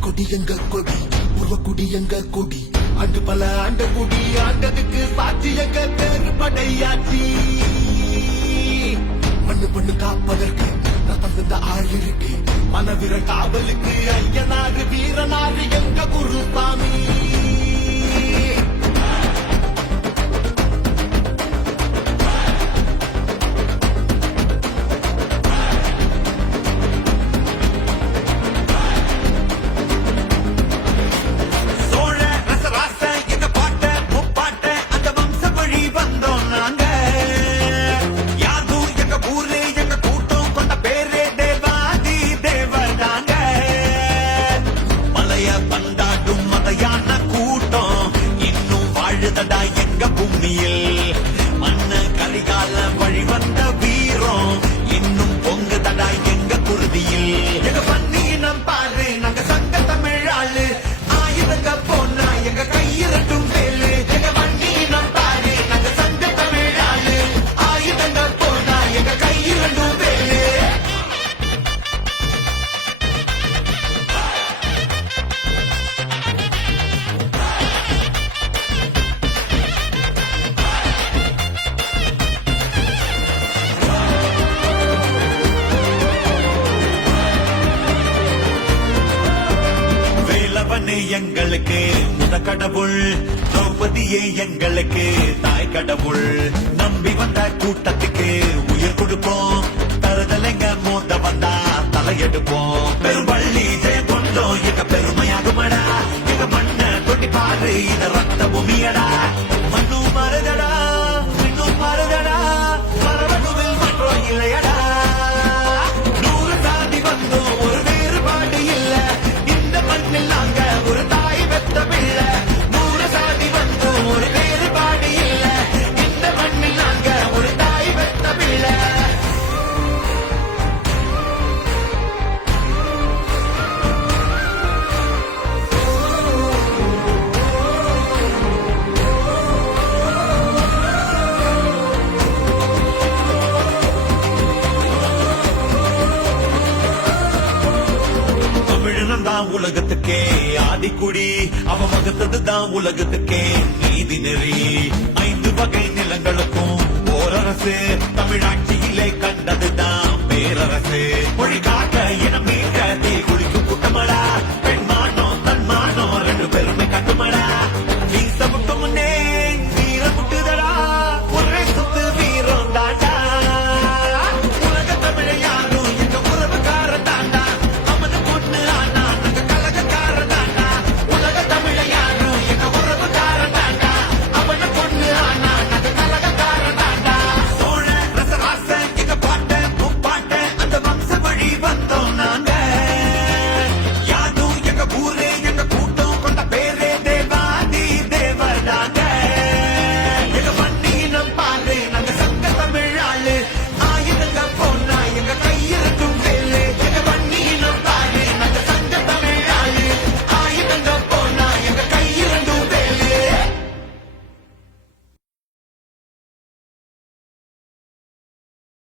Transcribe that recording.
கொடி எங்க கொடி உருவ குடி எங்க கொடி ஆண்டு பல ஆண்ட குடி ஆண்டதுக்கு சாட்சி எங்க பேரு படையாச்சி. மண்ணு பண்ணு காப்பதற்கு ரத்தம் தந்த ஆள் இருக்கு. மனவிர காவலுக்கு ஐயனாறு வீரனாறு எங்க குருசாமி? வேலவனே எங்களுக்கு முத கடவுள். திரௌபதியே எங்களுக்கு தாய் கடவுள் நம்பி வந்த கூட்டத்துக்கு உயிர் கொடுப்போம். தருதலைங்க மூத்த வந்தா தலையெடுப்போம். பெரும்பள்ளி ஜெய கொண்டோம் எங்க பெருமையாகுமடா. எங்க மண்ண தொட்டி பாரு இத ரத்த பூமியடா தான் உலகத்துக்கே. ஆதிக்குடி அவ வகுத்தது தான் உலகத்துக்கே. நீதி நெறி ஐந்து வகை நிலங்களுக்கும் ஓரரசு தமிழாட்சியிலே கண்டதுதான் பேரரசு. மொழிகா